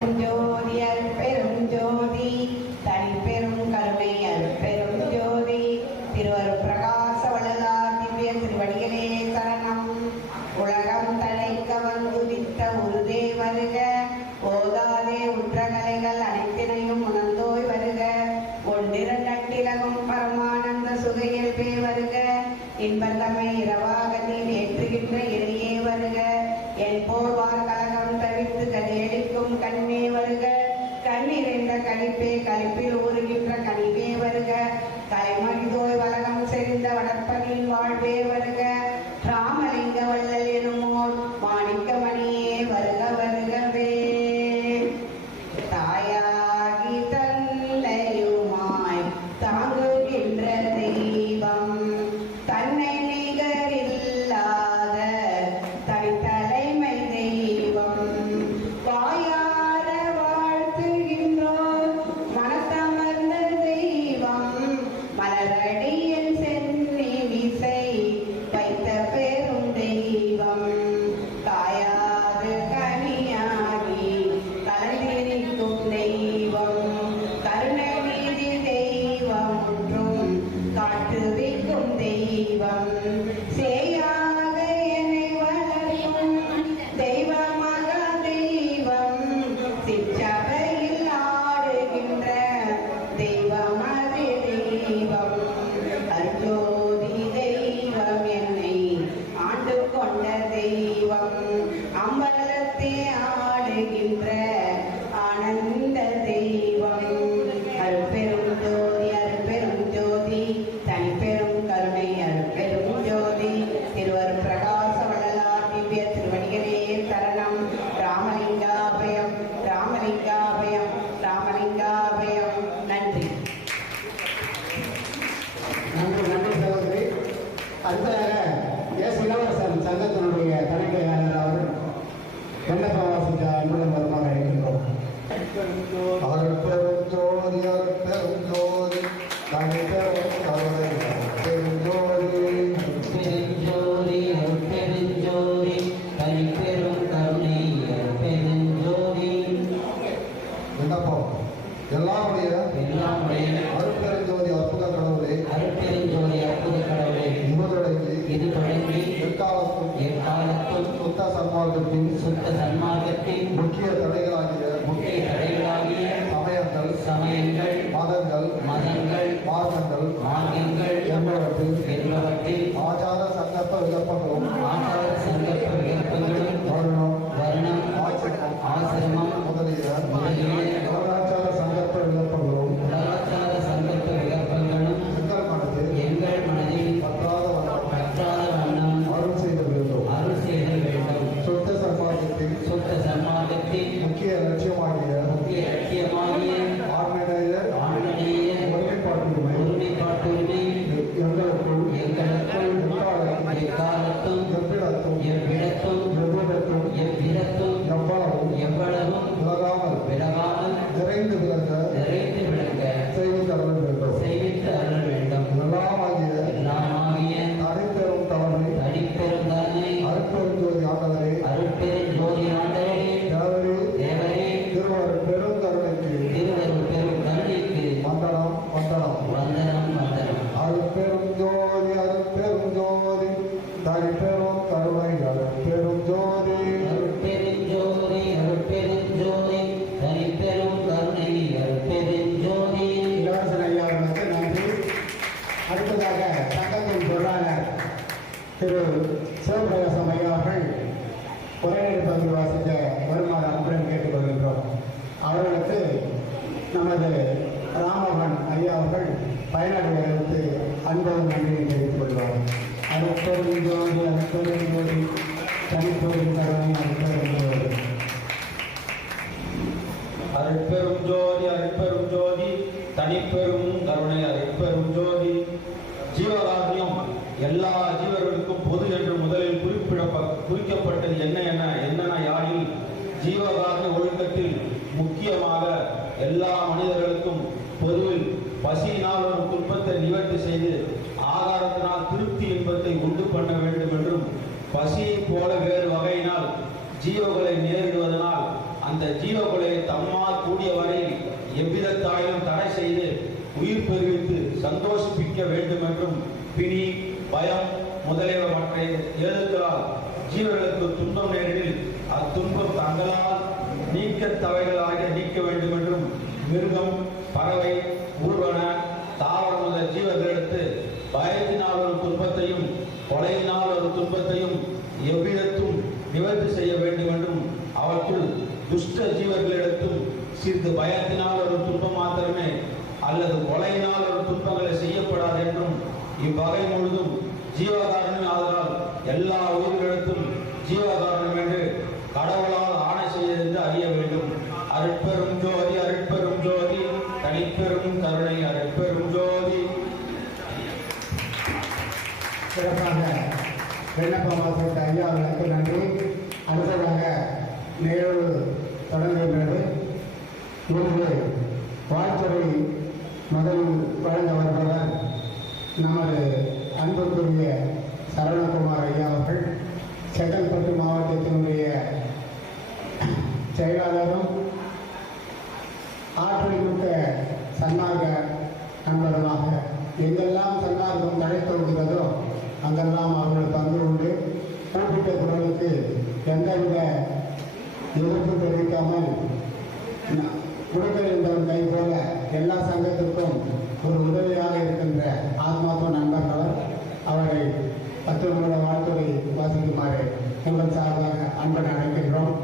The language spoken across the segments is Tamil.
ஜோதி அருட்பெரும் ஜோதி தனிப்பெரும் கருணை அருட்பெரும் ஜோதி திருவருட் பிரகாச வள்ளலார் திவ்ய திருவடிகளே சரணம். உலகம் தழைக்க வந்துதித்த உருதே வருக, ஓதாதே உற்றகலைகள் அனைத்தினையும் உணர்ந்தோய் வருக, ஒன்றிரண்டட்டிலகும் பரமானந்த சுகையில்பே வருக, இன்பத்தமை இரவாகத்தில் ஏற்றுகின்ற இறையே வருக, என் போர்வார் கலகம் தவிர்த்து கதியளிக்கும் கண்ணே வருக, கண்ணிறைந்த கழிப்பே கழிப்பில் ஊறுகின்ற கனிவே வருக, கலைமறிதோய் வலகம் செறிந்த வளர்ப்பனில் வாழ்வே வருக, ராமலிங்க வள்ளல் எனுமோர் மாணிக்கமணியே வருக வருகவே. தாயாகி தந்தையுமாய் தாங்குகின்ற தெய்வம், தன்னை நிகரில்லாத தனித்தலைமை தெய்வம், வாயார வாழ்த்துகின்றோர் மனத்தமர்ந்த தெய்வம், மலரடியில் சென்னி விசை வைத்த பெரும் தெய்வம், காயாது கனியாகி கலந்திருக்கும் தெய்வம், கருணை நீதி தெய்வம் ஒன்றும் காட்டுவிக்கும் தெய்வம், சேயாக என்னை வளர்க்கும் தெய்வமாக தெய்வம், சிற்றபையில் ஆடுகின்ற தெய்வம் அது தெய்வம், அருஜோதி தெய்வம் என்னை ஆண்டு கொண்ட தெய்வம், அம்பலத்தே ஆடுகின்ற ஆனந்த தெய்வம், அருட்பெரும் ஜோதி அருட்பெரும் ஜோதி தனிப்பெரும் கருணை அருட்பெரும் ஜோதி திருவருட் பிரகாச வள்ளலார் திவ்ய திருவடிகளே சரணம். ராமலிங்காபயம் ராமலிங்காபயம் ராமலிங்காபயம். நன்றி. நன்றி நன்றி சகோதரி. அடுத்ததாக எஸ் இளவரசன் சங்கத்தினுடைய தலைமையாளர் அவர்கள் விண்ணப்பம் வாசிக்க அன்புடன் வருமாக இருக்கின்றோம். அருட்பெரும் ஜோதி அருட்பெரும் ஜோதி தனிப்பெரும் கருணை அருட்பெரும் ஜோதி பெருஞ்சோதி அருட்பெருஞ்சோதி தனிப்பெரும் கருணை அருட்பெருஞ்சோதி. விண்ணப்பம். எல்லாருடைய அருட்பெருஞ்சோதி அற்புத கடவுளே, அருட்பெருஞ்சோதி அற்புத கடவுளே, இது தொடங்கி எக்காலத்தும் சுத்த சன்மார்க்கத்தின் முக்கிய தடைகளாகிய சமயங்கள் மதங்கள் மார்க்கங்கள் என்பவற்றில் ஆச்சார சங்கல்ப விகற்பங்களும் வருணம் ஆசிரமம் முதலிய கலாச்சார சங்கல்ப விகற்பங்களும் எங்கள் மனதில் பற்றாத வண்ணம் அருள் செய்த வேண்டும். சுத்த சன்மார்க்கத்தின் முக்கிய லட்சியமாகிய ஆன்மீக ஒருமைப்பாட்டுரிமை எங்களுக்குள் எக்காலத்தும் எவ்விடத்தும் எவ்வளவும் விலகாமல் நிறைந்து விளங்க செய்வித்து அருள வேண்டும். எல்லாமாகிய தனிப்பெரும் தவறை அருட்பெரும் ஜோதி ஆண்டவரே தேவரே திருவருட் பெரும் கருணைக்கு வந்தனம். அருட்பெரும் ஜோதி தனிப்பெரும் கருணை அருட்பெரும் ஜோதி தனிப்பெரும் கருணை அருட்பெருஞ்சோதி. இளவரசன் ஐயா அவர்களுக்கு நன்றி. அடுத்ததாக சங்கத்தின் பொருளாளர் திரு சிவபிரகாசம் ஐயா அவர்கள் உரைநடை பகுதி வாசிக்க வருமாறு அன்புடன் கேட்டுக் கொள்கின்றோம். அவர்களுக்கு நமது ராமவன் ஐயா அவர்கள் பயனாளிகளுக்கு அன்போடு நன்றியை தெரிவித்துக் கொள்வார். அருட்பெரும் ஜோதி தனிப்பெரும் கருணை அருட்பெரும் ஜோதி தனிப்பெரும் கருணை அருட்பெரும் ஜோதி. ஜீவகாருண்யம் எல்லா ஜீவர்களுக்கும் பொது என்று முதலில் குறிக்கப்பட்டது என்னென்ன யாழில் ஜீவகாருண்ய ஒழுக்கத்தில் முக்கியமாக எல்லா மனிதர்களுக்கும் பொதுவில் பசியினால் ஒரு துன்பத்தை நிவர்த்தி செய்து ஆகாரத்தினால் திருப்தி இன்பத்தை உண்டு பண்ண வேண்டும் என்றும், பசியை போல வேறு வகையினால் ஜீவங்களை நேரிடுவதனால் அந்த ஜீவ கொலையை தம்மால் கூடிய வரையில் எவ்விதத்தாயிலும் தடை செய்து உயிர் பெறுவித்து சந்தோஷிப்பிக்க வேண்டும் என்றும் பிணி பயம் முதலியவற்ற ஏதுக்களால் ஜீவர்களுக்கு துன்பம் நேரிடில் அத்துன்பம் தங்களால் நீக்கத்தவைகளாக நீக்க வேண்டும் என்றும் மிருகம் பறவை ஊர்வன தாவர முதல் ஜீவர்களிடத்து பயத்தினால் ஒரு துன்பத்தையும் கொலையினால் ஒரு துன்பத்தையும் எவ்விடத்தும் நிவர்த்தி செய்ய வேண்டும் என்றும் அவற்றுள் துஷ்ட ஜீவர்களிடத்தும் சிறிது பயத்தினால் ஒரு துன்பம் மாத்திரமே அல்லது கொலையினால் ஒரு துன்பங்களை செய்யப்படாது என்றும் இவ்வகை முழுதும் ஜீவகாரணம் ஆதலால் எல்லா உயிர்களிடத்தும் ஜீவகாரணம் என்று கடவுளால் ஆணை செய்தது என்று அறிய வேண்டும். அருட்பெரும் ஜோதி அருட்பெரும் ஜோதி தனிப்பெரும் கருணை அருட்பெரும் ஜோதி. சிறப்பாக விண்ணப்பம் வாசித்த ஐயா அவர்களுக்கு நன்றி. அடுத்ததாக நிகழ்வு தொடங்குகின்றது. இன்று வாழ்த்துறை முதலில் வழங்க வருபவர் நமது அன்புக்குரிய சரவணகுமார் ஐயா அவர்கள். செங்கல்பட்டு மாவட்டத்தினுடைய செயலாளரும் ஆற்றல் மிக்க சன்மார்க்க நண்பருமாக எங்கெல்லாம் சன்மார்க்கம் தழைத்தொழுகிறதோ அங்கெல்லாம் அவர்கள் பங்கு உண்டு. கூப்பிட்ட குரலுக்கு எந்தவித எதிர்ப்பு தெரிவிக்காமல் கொடுக்க இருந்தவன் கை போல எல்லா சங்கத்திற்கும் ஒரு உதவியாக இருக்கின்ற ஆத்மார்த்த நண்பர்கள். அவரை 10 நிமிட வாழ்த்துறை வாசிக்குமாறு உங்கள் சார்பாக அன்பனை அழைக்கின்றோம்.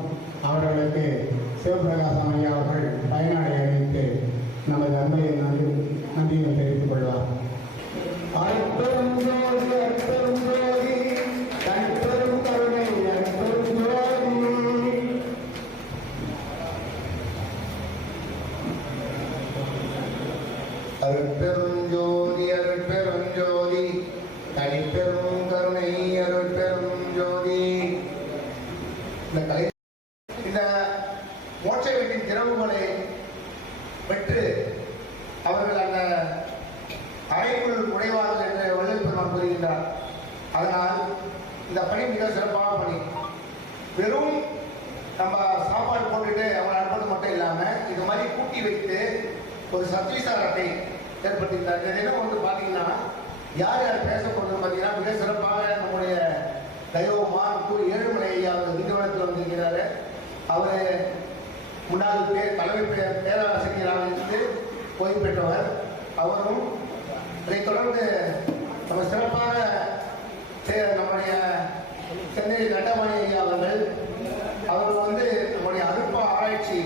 அவர்களுக்கு சிவபிரகாசம் ஐயா அவர்கள் பயனாடை அணிவித்து நமது அன்பையை நன்றியை தெரிவித்துக் கொள்வார். அற்பெரும் ஜோதி அற்பெரும் ஜோதி தனிப்பெரும் கருணை அற்பெரும் ஜோதி. அருட்பெரும் ஜோதி அருட்பெரும் ஜோதி தனிப்பெரும் கருணை அருட்பெரும் ஜோதி. இந்த மோட்ச வீட்டின் திறவுகளை பெற்று அவர்கள் அந்த அறைக்குள் நுழைவார்கள் என்று வள்ளல் பெருமான் கூறுகின்றார். அதனால் இந்த பணி மிக சிறப்பான பணி. வெறும் நம்ம சாப்பாடு போட்டுட்டு அவங்க அனுப்பது மட்டும் இல்லாமல் இது மாதிரி கூட்டி வைத்து ஒரு சத்விசாரத்தை ஏற்படுத்தியிருந்தார். இந்த தினம் வந்து பார்த்தீங்கன்னா யார் யார் பேச போகிறது பார்த்தீங்கன்னா மிக சிறப்பாக நம்முடைய தெய்வமா ஏழுமலை ஐயா அவர் நிறுவனத்தில் வந்திருக்கிறாரு. அவர் முன்னாள் தலைமை பேராசிரியராக இருந்து ஓய்வு பெற்றவர். அவரும் இதைத் தொடர்ந்து நம்ம சிறப்பாக நம்முடைய சென்னை தண்டபாணி ஐயா அவர்கள் வந்து நம்முடைய அருப்ப ஆராய்ச்சி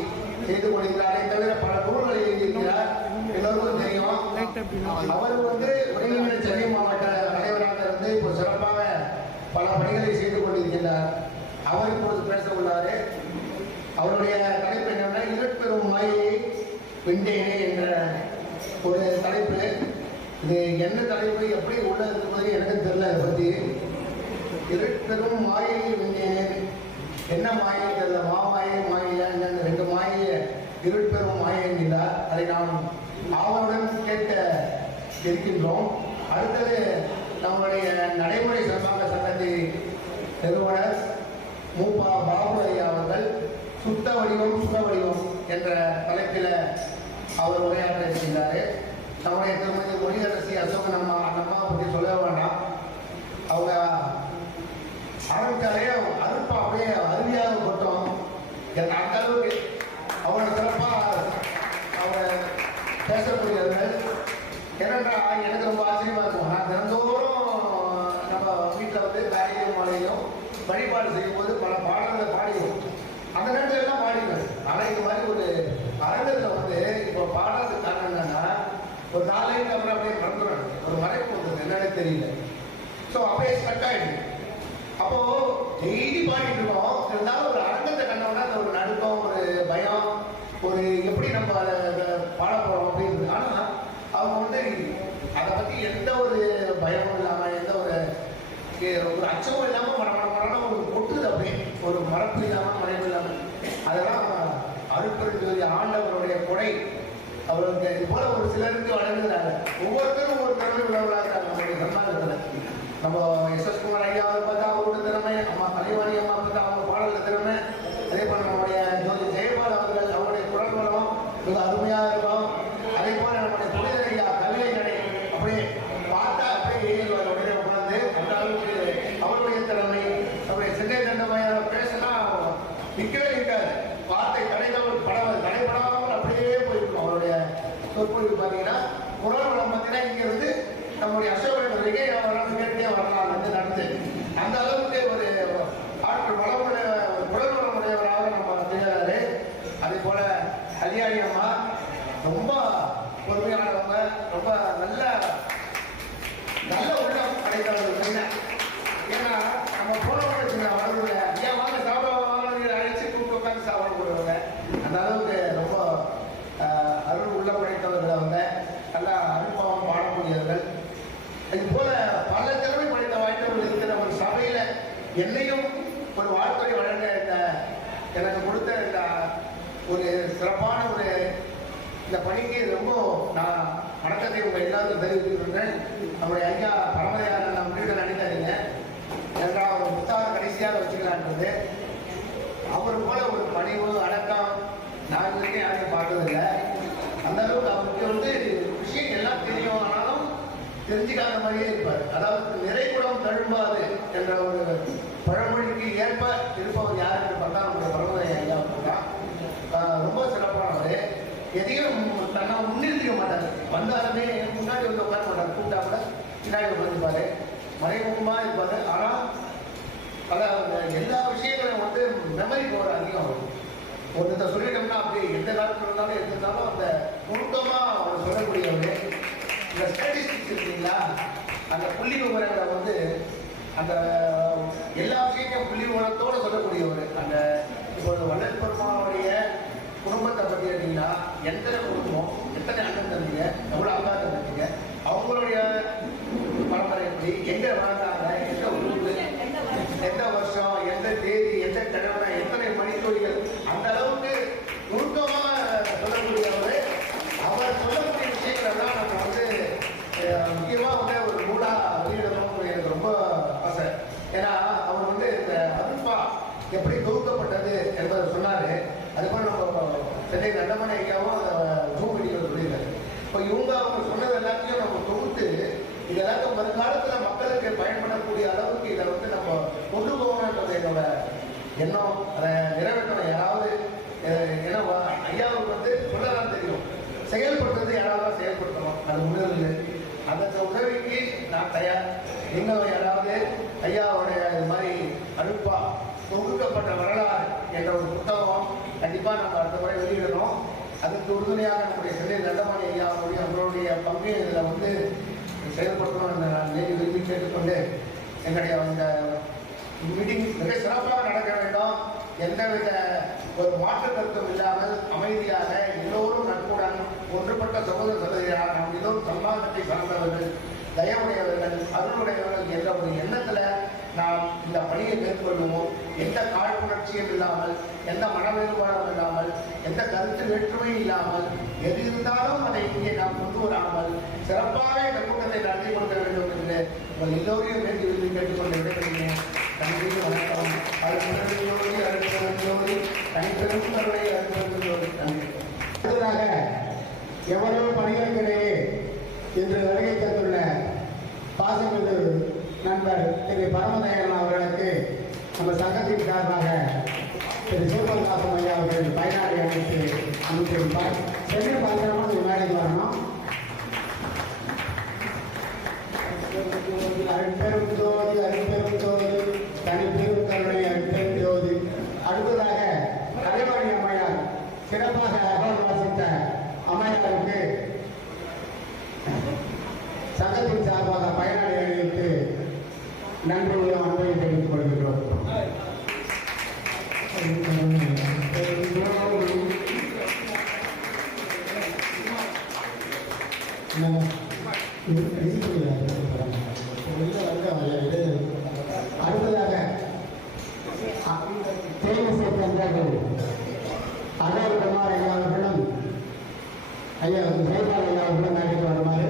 செய்து கொண்டிருக்கிறார். அதை தவிர பல நூல்களை எழுதியிருக்கிறார். எல்லோருக்கும் தெரியும். அவர் வந்து ஒருங்கிணைந்த சென்னை மாவட்ட தலைவராக இருந்து இப்போ சிறப்பாக பல பணிகளை செய்து கொண்டிருக்கின்றார். அவர் இப்போது பேச உள்ளாரு. அவருடைய தலைப்பு என்னன்னா இருட்பெரும் மாயை விண்டேனே என்ற ஒரு தலைப்பு. இது என்ன தலைப்பு எப்படி உள்ள இருப்பது எனக்கு தெரியல. அதை பற்றி இருட்பெரும் மாயை விண்டேனே என்ன மாயை தெரியல. மாமாயை மாயை என்னென்ன 2 மாயை இருட்பெரும் மாயை என்கிறார். அதை நாம் ஆவலுடன் கேட்க இருக்கின்றோம். அடுத்தது நம்முடைய நடைமுறை சிறப்பாக சங்கத்தை நிறுவனர் மூப்பா பாபு ஐயா அவர்கள் சுத்த வடிவம் சுக வடிவம் என்ற தலைப்பில் அவர் உரையாற்ற இருக்கின்றார். நம்முடைய திருமதி மொழியரசி அசோகன் அம்மாவை பற்றி சொல்ல வேண்டாம். அவங்க ஆரம்பித்தாலே அருப்பா அப்படியே அருவியாக கொட்டும். அந்த அளவுக்கு அவங்கள சிறப்பாக அவங்க பேசக்கூடியவர்கள். ஏனென்றால் எனக்கு ரொம்ப ஆச்சரியமாக இருக்கும். நான் தினந்தோறும் நம்ம வீட்டில் வந்து காலையிலும் மாலையிலும் வழிபாடு செய்யும்போது பல பாடல்களை பாடிடுவோம். அந்த நேரத்தில் எல்லாம் பாடிடுவேன். ஆனால் இது மாதிரி ஒரு அரங்கத்தில் வந்து இப்போ பாடுறதுக்கு காரணம் என்னன்னா ஒரு 4 லைன் அப்புறம் அப்படியே மறந்துடுறாங்க. ஒரு மறைப்பு வந்தது என்னன்னு தெரியல. ஸோ அப்படியே ஸ்ட்ரக் ஆகிடுது. அப்போ டெய்லி பாடிட்டு இருக்கோம். இருந்தாலும் ஒரு அரங்கத்தை கண்டோம்னா அந்த ஒரு நடுக்கம், ஒரு பயம், ஒரு எப்படி நம்ம அதை பாட போகிறோம் அப்படின்னு. ஆனால் அவங்க வந்து அதை பற்றி எந்த ஒரு பயமும் இல்லாமல் எந்த ஒரு அச்சமும் இல்லாமல் மரணம் ஒரு கொட்டுது. அப்படியே ஒரு மரப்பு இல்லாமல் மறைவு இல்லாமல் அதெல்லாம் அருட்பெருஞ்சோதி ஆண்டவருடைய கொடை. அவர்களுக்கு இது போல ஒரு சிலருக்கு வழங்குகிறாங்க. ஒவ்வொருத்தரும் ஒவ்வொரு திறமை உள்ளவர்களாக இருக்காங்க. நம்முடைய சன்மார்க்கத்தில் நம்ம எஸ்.எஸ். குமார் ஐயாவை பார்த்தா அவரோட திறமை, அம்மா கலைவாணி அம்மா பார்த்தா அவங்க பாடல திறமை, அதே போல நம்முடைய ஜோதி ஜெயபால் அவர்கள் அவருடைய குரல் வளம் மிக அருமையாக இருக்கும். அதே போல நம்முடைய புனித ஐயா கவிதைகளை அப்படியே பார்த்தா அப்படியே உடனே உணர்ந்து அந்த அளவுக்கு அவருடைய திறமை அவருடைய சிந்தை தண்டமையாக பேசினா நிற்கவே நிற்காது. வார்த்தை தடைபடாமல் அப்படியே போயிருக்கும். அவருடைய சொற்பொழிவு பார்த்தீங்கன்னா குரல் வளம் பார்த்தீங்கன்னா இங்கிருந்து நம்முடைய அசோகன் வரைக்கும் கேட்டே வரலாம் வந்து நடந்து அந்த அளவுக்கு ஒரு ஆற்றல் வளமுடைய குரல் வளமுடையவராக நம்ம திகழாரு. அதே போல கல்யாணி அம்மா ரொம்ப பொறுமையானவங்க, ரொம்ப நல்ல உள்ளம் அடைத்தவர்கள். ஏன்னா நம்ம போனவங்க அவருடைய ஐயா வாங்க சாப்பிட அழைச்சி கூப்பிட்டு உட்காந்து சாப்பிட போடுவாங்க. அந்த அளவுக்கு ரொம்ப அருள் உள்ளம் படைத்தவர்கள் அவங்க, நல்லா அனுபவம் பாடக்கூடியவர்கள். இது போல பல திறமை படைத்த வாய்ந்தவர்கள் இருக்கிற ஒரு சபையில என்னையும் ஒரு வாழ்த்துறை வழங்க எனக்கு கொடுத்த இந்த ஒரு சிறப்பான இந்த பணிக்கு ரொம்ப நான் வணக்கத்தை உங்க எல்லாருக்கும் தெரிவித்துக்கிறேன். நம்முடைய ஐயா பரமதையான நம்ம வீட்டில் நினைக்காதீங்க, என்றால் அவர் புத்தகம் கடைசியாக வச்சுக்கலான்றது. அவர் போல ஒரு பணிவு அடக்கம் நான் வரைக்கும் யாரையும் பார்த்ததில்லை. அந்த அளவுக்கு அவருக்கு விஷயம் எல்லாம் தெரியும், ஆனாலும் தெரிஞ்சுக்காத மாதிரியே இருப்பார். அதாவது நிறைகுடம் தழும்பாது என்ற ஒரு பழமொழிக்கு ஏற்ப இருப்பவர் யார் என்று பார்த்தா நம்முடைய பரமதையா ஐயா தான். ரொம்ப சிறப்பானவர். எதையும் தன்னை முன்னிறுத்திக்க மாட்டார். வந்தாலுமே முன்னாடி வந்து உட்கார மாட்டார். கூப்பிட்டா கூட பின்னாடி உட்காந்துப்பாரு, மறைமுகமாக இருப்பார். ஆனால் எல்லா விஷயங்களையும் மெமரி பவர் அதிகம் வரும். ஒருத்த சொல்லிட்டோம்னா அப்படியே எந்த காலத்தில் இருந்தாலும் இருந்தாலும் அந்த நுணுக்கமாக அவர் சொல்லக்கூடியவர். இந்த ஸ்டாட்டிஸ்டிக்ஸ் இருக்கீங்களா, அந்த புள்ளி விவரங்களை அந்த எல்லா விஷயத்தையும் புள்ளி விவரத்தோடு சொல்லக்கூடியவர். அந்த இப்பொழுது வள்ளல் பெருமானுடைய குடும்பத்தை பற்றி எடுத்தீங்கன்னா எத்தனை குடும்பம், எத்தனை அண்ணன் தம்பிங்க, எவ்வளோ அக்கா தம்பிங்க, அவங்களுடைய பரம்பரை எப்படி, எங்கே வாழ்ந்தாங்க, எந்த ஊருக்கு, எந்த வருஷம், எந்த தேதி, எந்த கிழமை, எத்தனை மணித்துளிகள், அந்த அளவுக்கு நுணுக்கமாக சொல்லக்கூடியவர். அவர் சொல்லக்கூடிய விஷயங்களை தான் நம்ம முக்கியமாக ஒரு நூலாக வெளியிடணும்னு எனக்கு ரொம்ப ஆசை. ஏன்னா அவர் இந்த அருட்பா எப்படி தொகுக்கப்பட்டது என்பதை சொன்னார். அதுபோல் நம்ம சென்னை நண்டமணி ஐயாவும் அந்த பூமிடிகள் சொல்லியிருக்காரு. இப்போ அவங்க சொன்னது எல்லாத்தையும் நம்ம தொகுத்து இது எல்லாத்தையும் வருங்காலத்தில் மக்களுக்கு பயன்படக்கூடிய அளவுக்கு இதை நம்ம கொண்டு போகணுன்றது என்னோட எண்ணம். அதை நிறைவேற்றணும் யாராவது. ஏன்னா ஐயாவுக்கு சொல்லதான் தெரியும், செயல்படுறது யாராவது செயல்படுத்தணும். அது உணர்வு. அந்த உதவிக்கு நான் தயார். நீங்கள் யாராவது ஐயாவுடைய இது மாதிரி அனுப்பா தொகுக்கப்பட்ட வரலாறு என்ற ஒரு புத்தகம் கண்டிப்பாக நம்ம அடுத்த முறை வெளியிடணும். அதுக்கு உறுதுணையாக நம்முடைய சென்னை நண்டமணி ஐயா அவங்களுடைய பங்கு இதில் செயல்படுத்தணும் என்று நான் விரும்பி கேட்டுக்கொண்டு எங்களுடைய இந்த மீட்டிங் மிக சிறப்பாக நடக்க வேண்டும். எந்தவித ஒரு மாற்று கருத்தும் இல்லாமல் அமைதியாக எல்லோரும் நட்புடன் ஒன்றுபட்ட சகோதர சகோதரியாக நாம் எல்லோரும் சன்மார்க்கத்தை சார்ந்தவர்கள், தயவுடையவர்கள், அருளுடையவர்கள் என்ற ஒரு எண்ணத்தில் நாம் இந்த பணியை மேற்கொள்வோம். எந்த காழ்ப்புணர்ச்சியும் இல்லாமல், எந்த மன வேறுபாடும் இல்லாமல், எந்த கருத்து வேற்றுமையும் இல்லாமல், எது இருந்தாலும் அதை இங்கே நாம் கொண்டு வராமல் சிறப்பாக இந்த கூட்டத்தை நடத்தி கொடுக்க வேண்டும் என்று உங்கள் எல்லோரையும் வேண்டி விரும்பி கேட்டுக்கொண்டு விடைபெறுகிறேன். நன்றி, வணக்கம். அருட்பெருஞ்சோதி, அருட்பெருஞ்சோதி, தனிப்பெரும் கருணை, அருட்பெருஞ்சோதி. நன்றி. அடுத்ததாக எவ்வளவு பணிகளுக்கிடையே இன்று வருகை தந்துள்ள பாசமிகு நண்பர் திரு பரமதயன் அவர்களுக்கு நம்ம சங்கத்தின் சார்பாக திரு சிவபரதாசன் ஐயா அவர்கள் பயனாளி அமைத்திருப்பார். சென்று பார்க்கிறோம், மேடைக்கு வரணும். அருட்பெரும் ஜோதி, அருட்பெரும் ஜோதி, தனிப்பெரும் கருணை, அருட்பெரும் ஜோதி. அடுத்ததாக கலைவாணி அம்மையார் சிறப்பாக அகல் வாசித்த அம்மையாருக்கு சங்கத்தின் சார்பாக பயனாளிகளுக்கு நன்றியும் அன்பையும் தெரிவித்துக் கொள்கிறோம். அடுத்ததாக தேனிசை தந்தார்கள் அடோர் குமார் ஐயா அவர்களும் ஐயா ஜெயபால் ஐயா அவர்களும் மேடைக்கு வருமாறு,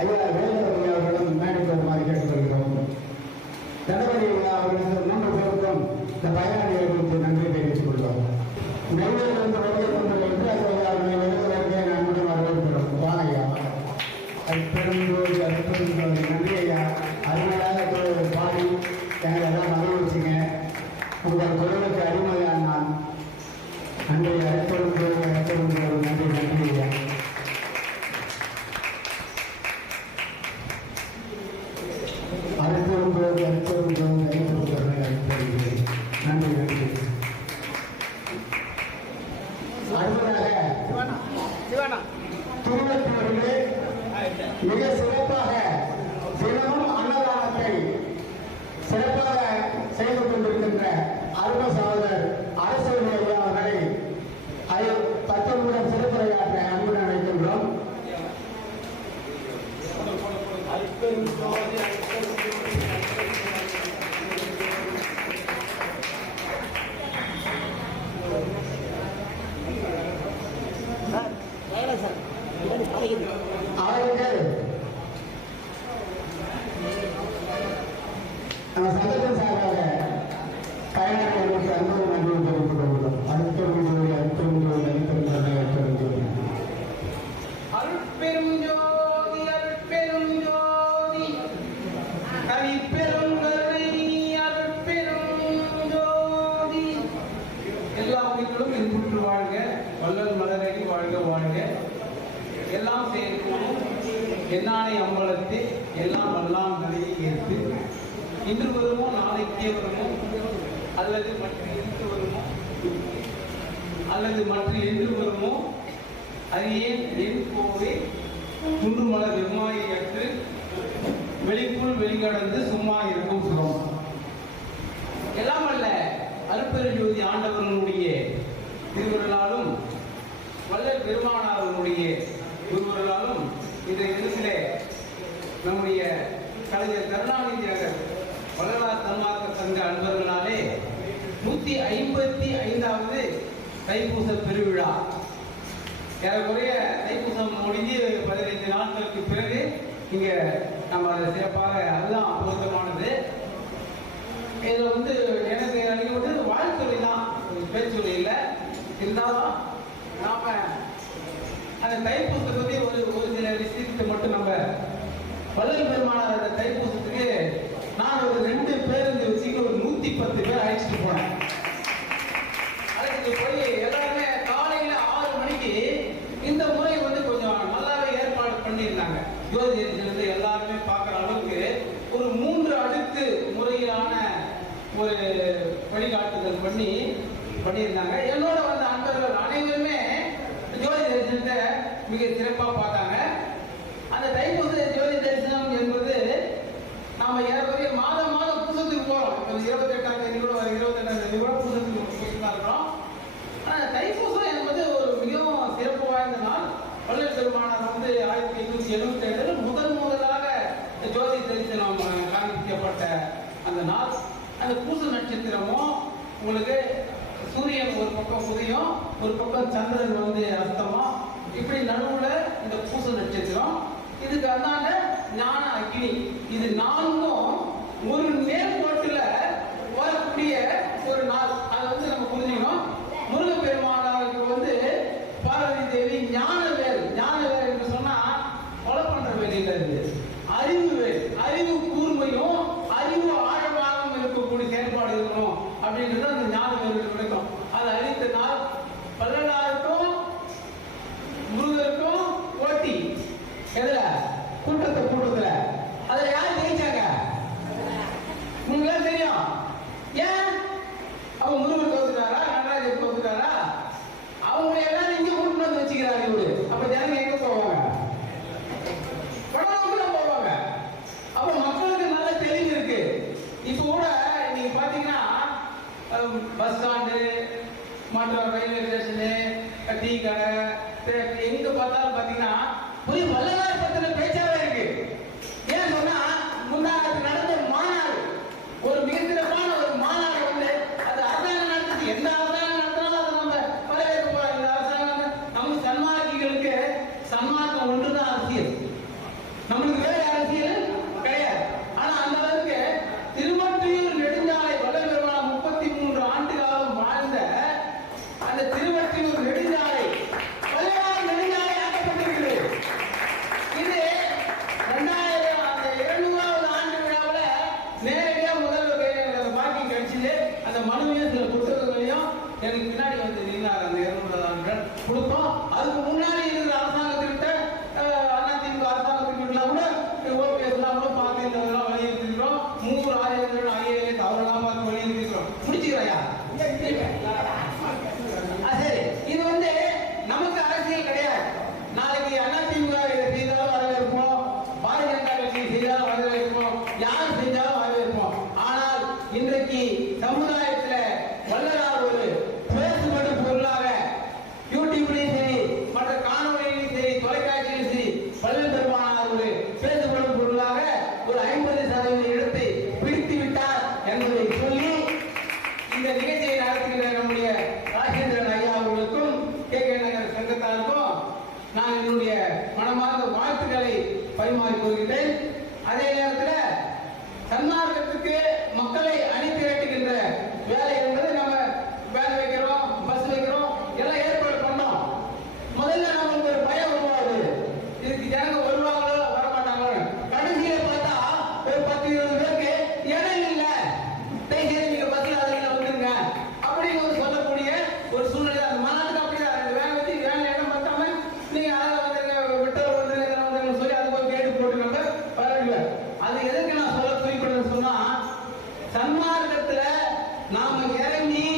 ஐயா வேந்தர் ஐயா அவர்களும் மேடைக்கு வருமாறு கேட்டுக்கொள்கிறோம். தளபதி ஐயா அவர்களுக்கு 3 பேருக்கும் இந்த பயனாளிகளுக்கு நன்றி தெரிவிக்கிறேன். நெல்லையிலிருந்து வருகை கொண்டிருக்கின்ற அவர்களை வருவதற்கு நம்முடைய வரவேற்கிறோம். வாழையா அற்பெருந்தோடு அற்பெருந்தோடு நன்றி ஐயா. அருமையாக பாடி எங்களெல்லாம் மகிழ்ச்சிங்க. உங்கள் குரலுக்கு அடிமையான் நான். நன்றி அற்பெருந்தோடு அற்பெருந்தோடு நன்றி நன்றி ஐயா. அற்பெருந்தோடு அற்பெருந்தோடு கைப்பற்றுகிறேன் அற்பெருந்தோடு நன்றி நன்றி. அடுத்ததாக திருவள்ளூரிலே மிக சிறப்பாக தினமும் அன்னதானத்தை சிறப்பாக செய்து கொண்டிருக்கின்ற அரும சகோதரர் அரசு ஐயா அவர்களை 10 நிமிடம் சிறப்புரையாற்ற அன்புடன் அழைக்கின்றோம். அவர்கள் நம்ம சங்கத்தின் சார்பாக பயனாளிகளுக்கு அன்பு நன்றி தெரிவித்துக் கொள்கிறோம். அருட்பெருஞ்சோதி அருட்பெருஞ்சோதி அருட்பெருஞ்சோதி அருட்பெருஞ்சோதி அருட்பெருஞ்சோதி அருட்பெருஞ்சோதி தனிப்பெருங்கருணை அருட்பெருஞ்சோதி. எல்லா உயிர்களும் இன்புற்று வாழ்க, வள்ளல் மலரடி வாழ்க வாழ்க. எல்லாம் சேர்க்கும் என்னானை அம்பலத்தில் எல்லாம் வல்லாம் நிலையை ஏற்று இன்று வருமோ நாளைக்கே வருமோ அல்லது மற்ற இன்று வருமோ அல்லது மற்ற என்று வருமோ அது ஏன் என் கோவை குன்று மலர் வெம்மாயை அற்று வெளிக்குள் வெளிக்கடந்து சும்மா இருக்கும் சுகம். எல்லாம் அல்ல அருட்பெருஞ்சோதி ஆண்டவர்களுடைய திருவருளாலும் வள்ளல் பெருமானாருடைய குருவர்களாலும் இந்த இடத்திலே நம்முடைய கலைஞர் கருணாநிதி நகர் வள்ளலார் தன்மார்க்க சங்க அன்பர்களாலே 155வது தைப்பூச பெருவிழா ஏறக்குறைய தைப்பூசம் முடிஞ்சு 15 நாட்களுக்கு பிறகு இங்க நம்ம அதை சிறப்பாக அதுதான் பொருத்தமானது. இதுல எனக்கு அன்னைக்கு வாழ்த்துறை தான், பேச்சுரை இல்லை. இருந்தாலும் நாம அந்த தைப்பூசத்தை பத்தி ஒரு சில விஷயத்தை மட்டும் நம்ம வள்ளல் பெருமானார் அந்த தைப்பூசத்துக்கு நான் ஒரு 2 பேருந்து வச்சுக்க ஒரு 110 பேர் அழைச்சிட்டு போனேன். அழைச்சிட்டு போய் எல்லாருமே காலையில 6 மணிக்கு இந்த முறை கொஞ்சம் நல்லாவே ஏற்பாடு பண்ணியிருந்தாங்க. ஜோதிடத்திலிருந்து எல்லாருமே பார்க்குற அளவுக்கு ஒரு 3 அடுக்கு முறையிலான ஒரு வழிகாட்டுதல் பண்ணியிருந்தாங்க. என்னோட வந்த அன்பர்கள் அனைவருமே ஜோதி தரிசனத்தை மிக சிறப்பாக பார்த்தாங்க. அந்த தைப்பூச ஜோதி தரிசனம் என்பது நாம ஏறக்குறைய மாதம் பூசத்துக்கு போறோம். இப்போ 28ஆம் தேதி கூட 28ஆம் தேதி கூட பூசத்துக்கு இருக்கிறோம். ஆனால் தைப்பூசம் என்பது ஒரு மிகவும் சிறப்பு வாய்ந்த நாள். வள்ளல் பெருமானார் 1877 முதலாக ஜோதி தரிசனம் காண்பிக்கப்பட்ட அந்த நாள். அந்த பூச நட்சத்திரமும் உங்களுக்கு சூரியன் ஒரு பக்கம் உதயம், ஒரு பக்கம் சந்திரன் அஸ்தமா, இப்படி நடுவுல இந்த பூச நட்சத்திரம். இதுக்கு அந்தாண்ட ஞான அக்னி. இது 4ம் ஒரு நேர்கோட்டுல வரக்கூடிய ஒரு நாள். அதை நம்ம புரிஞ்சுக்கணும். முருகப்பெருமானாருக்கு பார்வதி தேவி ஞானவேல் என்று சொன்னா கொலை பண்ற வேலையில இருந்து அறிவு வேல், அறிவு கூர்மையும் அறிவு ஆழமாகவும் இருக்கக்கூடிய செயல்பாடு இருக்கணும் அப்படின்றது அந்த ஞானவேல் கிடைக்கும். அதை அளித்த நாள் வள்ளலாருக்கும் முருகருக்கும் போட்டி. எதுல? கூட்டத்துல. அதை யார் ஜெயிச்சாங்க? உங்களுக்கு தெரியும். ஏன் அவங்க முருகர் தோத்துட்டாரா, நடராஜர் தோத்துட்டாரா? அவங்க எல்லாரும் இங்க கூட்டு வந்து வச்சுக்கிறாரு இவரு. அப்ப ஜனங்க எங்க போவாங்க? படம் போவாங்க. அப்ப மக்களுக்கு நல்ல தெளிவு இருக்கு. இப்ப கூட நீங்க பாத்தீங்கன்னா பஸ் ஸ்டாண்டு, மற்ற ரயில்வே ஸ்டேஷனு, டீ கடை, எங்க பார்த்தாலும் பாத்தீங்கன்னா ஒரு வள்ளலார் பத்தின பேச்சாவே இருக்கு. ஏன் சொன்னா முன்னாடி நடந்த மாநாடு ஒரு மிக சிறப்பான ஒரு மாநாடு. அது அரசாங்கம் நடத்துது. எந்த அரசாங்கம் நடத்தினாலும் அதை நம்ம வரவேற்க போறோம். இந்த அரசாங்கம் நம்ம சன்மார்க்கிகளுக்கு சன்மார்க்கம் ஒன்றுதான் அரசியல். நம்மளுக்கு வேற அரசியல் கிடையாது. ஆனா அந்த அளவுக்கு திருமொற்றியூர் நெடுஞ்சாலை வள்ளல் பெருமானார் 33 ஆண்டு காலம் வாழ்ந்த அந்த மனமார்ந்த வாழ்த்துக்களை பரிமாறிக் கொள்கிறேன். அதே நேரத்தில் சன்மார்க்கத்துக்கு மக்களை அணி திரட்டுகின்ற வேலை என்பது நம்ம வேன் வைக்கிறோம், பஸ் வைக்கிறோம், எல்லாம் ஏற்பாடு பண்ணோம். முதல்ல நமக்கு ஒரு பயம் உருவாகுது, இதுக்கு ஜனங்க வருவாங்களோ வரமாட்டாங்களோ. கடைசியில பார்த்தா ஒரு 10-20 பேருக்கு இடம் இல்லை, தயவுசெய்து நீங்க பஸ்ல அதில் வந்துருங்க அப்படின்னு ஒரு சொல்லக்கூடிய ஒரு சூழ்நிலை. அந்த மாநாட்டுக்கு அப்படிதான் அந்த வேன் வச்சு வேன்ல இடம் பார்த்தாம நீங்க அதில் வந்துருங்க, விட்டோர் வந்துருங்க சொல்லி அதுக்கு ஒரு கேட்டு போட்டு நம்ம வரவில்லை. அது எதுக்கு நான் சொல்ல குறிப்பிடுறேன்னு சொன்னா, சன்மார்க்கத்துல நாம இறங்கி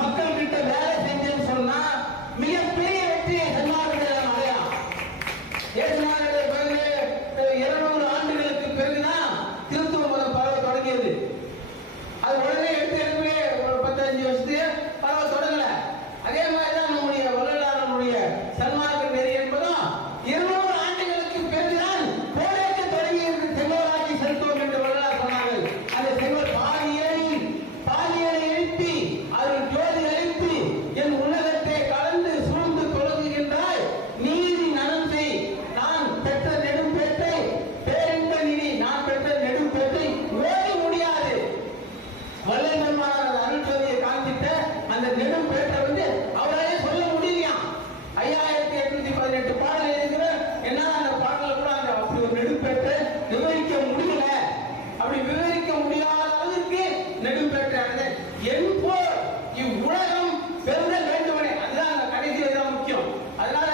மக்கள் கிட்ட வேலை செஞ்சேன்னு சொன்னா மிகப்பெரிய வெற்றியை சன்மார்க்கத்தில் நாம் அடையலாம். ஏசுநாதருடைய பிறகு 200 ஆண்டுகளுக்கு பிறகுதான் கிறிஸ்துவ மதம் பரவ தொடங்கியது. அது உடனே எடுத்து ஒரு 15 வருஷத்துக்கு பரவ தொடங்கல. அதே மாதிரிதான் நம்முடைய வள்ளலாருடைய சன்மார்க்க நெறி என்பதும் 200 ஆண்டுகளுக்கு பிறகுதான் போராட்ட தொடங்கி செங்கோலாட்சி செலுத்துவோம் என்று வள்ளலார் சொன்னார்கள். அந்த செங்கோல் பாலியலை எழுப்பி அதில் ஜோதி எழுப்பி என் உலகத்தை கலந்து சூழ்ந்து தொழுகின்றாய், நீதி நலம் செய், நான் பெற்ற நெடும் பெற்றை பேரின்ப நிதி, நான் பெற்ற நெடும் பெற்றை ஓடி முடியாது. வள்ளல் பெருமானார் அருள் ஜோதியை காண்பித்த அந்த நெடும் பெற்றை வந்து அவராலே சொல்ல முடியலையா. 5818 பாடல் இருக்கிற என்னால் அந்த பாடல கூட அந்த அப்படி ஒரு நெடும் பெற்றை விவரிக்க முடியல. அப்படி விவரிக்க முடியாத அளவுக்கு நெடும் பெற்றானது என் போல் இவ்வுலகம் பெறுதல் வேண்டுமனே. அதுதான் அந்த கடைசி தான் முக்கியம். அதனால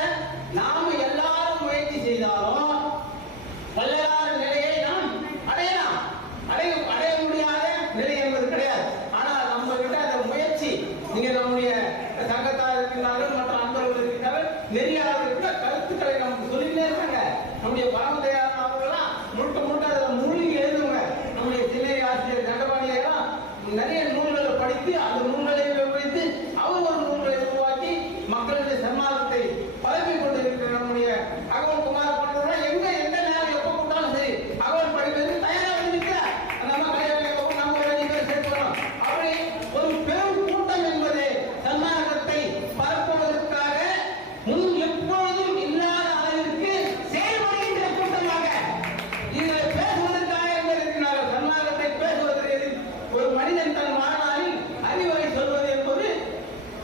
நாம எல்லாரும் முயற்சி செய்தாலும் வள்ளலார் நிலையை நாம் அடையலாம். அடைய முடியாத நிலை என்பது கிடையாது. ஆனால் நம்ம கிட்ட அந்த முயற்சி, நீங்க நம்முடைய சங்கத்தார் இருக்கின்றார்கள், மற்ற அன்பர்கள் இருக்கின்றார்கள், நெறியாளர்கள் கருத்துக்களை நமக்கு சொல்லிட்டே இருக்காங்க. நம்முடைய பரமதையான அவர்கள்லாம் முழுக்க அதில் மூழ்கி எழுதுவாங்க. நம்முடைய திணை ஆசிரியர் தண்டபாணியெல்லாம் நிறைய நூல்களை படித்து அந்த நூல்களை வைத்து அவர் ஒரு நூல்களை உருவாக்கி மக்களுடைய சன்மார்க்கத்தை பரப்பிக் கொண்டிருக்கிற நம்முடைய அகவல் குமார் போன்றவர்கள் எந்த நேரம் எப்ப கூட்டாலும் சரி அகவல் படிப்பதற்கு தயாராக இருக்கிறார். நம்ம கல்யாணம் நம்ம ஒரு 2 பேர் சேர்த்து வரோம். அப்படி ஒரு பெரும் கூட்டம் என்பது சன்மார்க்கத்தை பரப்புவதற்காக முன் எப்பொழுதும் இல்லாத அளவிற்கு செயல்படுகின்ற கூட்டமாக இதில் பேசுவதற்காக இருக்கிறார்கள். சன்மார்க்கத்தை பேசுவதற்கு ஒரு மனிதன் தன் வாழ்நாளில் அறிவுரை சொல்வது என்பது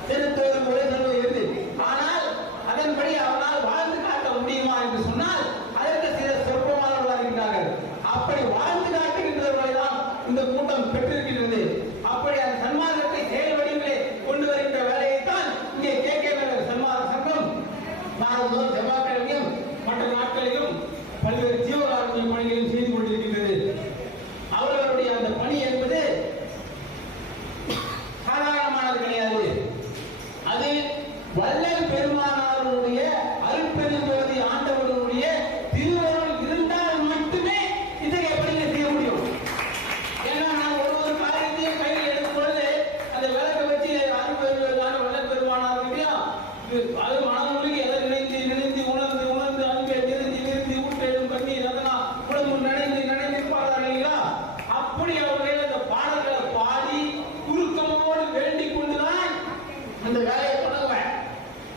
திருத்தொழில் முறை சொல்வது. ஆனால் அதன்படி அவனால் வாழ்ந்து காட்ட முடியுமா என்று சொன்னால் அதற்கு சில சொற்பமானவர்களாக இருக்கிறார்கள். அப்படி வாழ்ந்து காட்டுகின்றவர்களை தான் இந்த கூட்டம் பெற்றிருக்கின்றது. அப்படி அந்த சன்மார்க்கத்தை செயல் வடிவிலே கொண்டு வருகின்ற வேலையைத்தான் இங்கே கேட்க சன்மார்க்க சங்கம் நாள்தோறும் செவ்வாய்க்கிழமையும் மற்ற நாட்களிலும் பல்வேறு ஜீவகாருண்ய பணிகளையும் செய்து கொண்டிருக்கின்றது. அவர்களுடைய அந்த பணி என்பது சாதாரணமானது கிடையாது. அது வள்ளல் பெருமானாருடைய அருட்பெருஞ்சோதி ஆண்டவருடைய திருவருள் இருந்தால் மட்டுமே இதை எப்படி செய்ய முடியும். ஏன்னா நான் ஒரு காரியத்தையும் கையில் எடுக்கும் பொழுது அந்த விளக்க வச்சு அருட்பெருஞ்சோதியான வள்ளல் பெருமானார் அது மனமொழிக்கு எதை நினைந்து உணர்ந்து அன்பை நிறுத்தி ஊட்டெழும் கண்ணீர் அதனால் உடம்பு நினைந்து பாடுறாங்களா. அப்படி அவர்கள் அந்த பாடல்களை பாடி குறுக்கமோடு வேண்டிக் கொண்டுதான் அந்த வேலையை தொடங்குவேன்.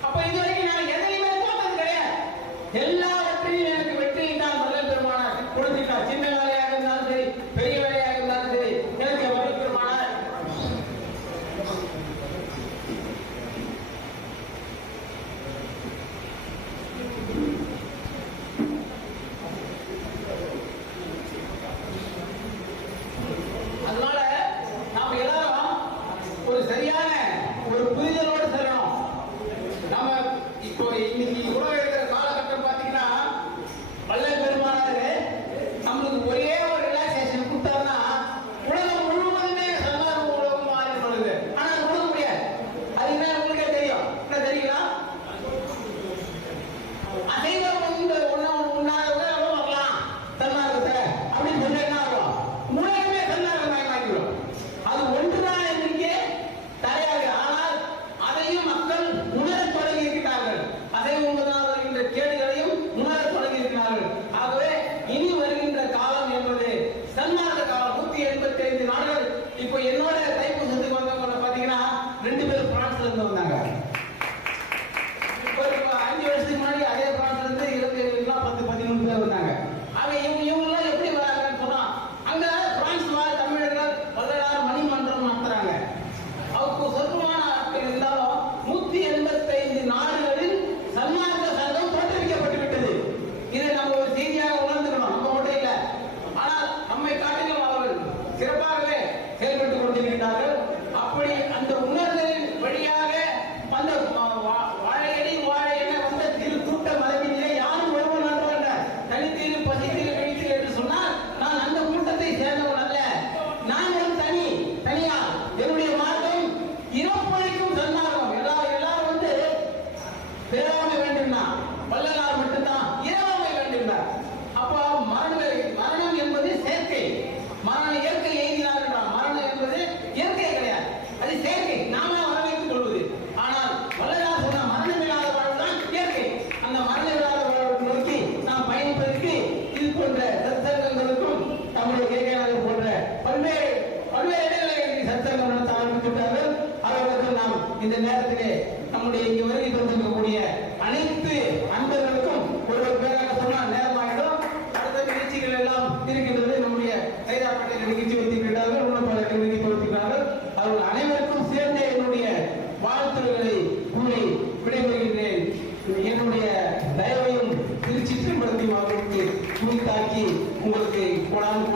அப்ப இதுவரைக்கும் நான் எதையுமே தோற்றது கிடையாது. எல்லாவற்றையும் எனக்கு வெற்றியை தான் வள்ளல் பெருமானார் கொடுத்துட்டார். சின்ன வேலையாக இருந்தாலும் சரி, பெரிய வேலையாக இருந்தாலும் சரி, எனக்கு வள்ளல் பெருமானார் பிறவாமை வேண்டும்னா வள்ளலார் மட்டும்தான் இறவாமை வேண்டும்னார். அப்போ மரணம் என்பது செயற்கை. மரணம் இயற்கை எழுதினார் என்றால் மரணம் என்பது இயற்கை கிடையாது, அது செயற்கை, நாம வரவேற்றுக் கொள்வது. ஆனால் வள்ளலார் சொன்ன மரணம் இல்லாத வாழ்வு தான் இயற்கை. அந்த மரணம் இல்லாத வாழ்வு நோக்கி நாம் பயணிப்பதற்கு இது போன்ற சத்சங்கங்களுக்கும் நம்முடைய கேட்கிறார்கள் போன்ற பல்வேறு இடங்களில் சத்சங்கம் நடத்த ஆரம்பித்துள்ளார்கள். அவர்களுக்கு நாம் இந்த நேரத்திலே நம்முடைய இங்கு வருகை தந்திருக்கக்கூடிய அனைத்து அன்பர்களுக்கும் ஒரு பேராக சொன்னால் நேரமாகிடும். அடுத்த நிகழ்ச்சிகள் எல்லாம் இருக்கின்றது. நம்முடைய கைதாப்பட்டியில் நிகழ்ச்சி வைத்திருக்கிறார்கள், உணர்ப்பாளர்கள் நிகழ்ச்சி வைத்திருக்கிறார்கள். அவர்கள் அனைவருக்கும் சேர்ந்தே என்னுடைய வாழ்த்துக்களை கூறி விடைபெறுகின்றேன். என்னுடைய தயவையும் திருச்சி திரும்படத்தையும் அவர்களுக்கு குறித்தாக்கி உங்களுக்கு கொடாமல்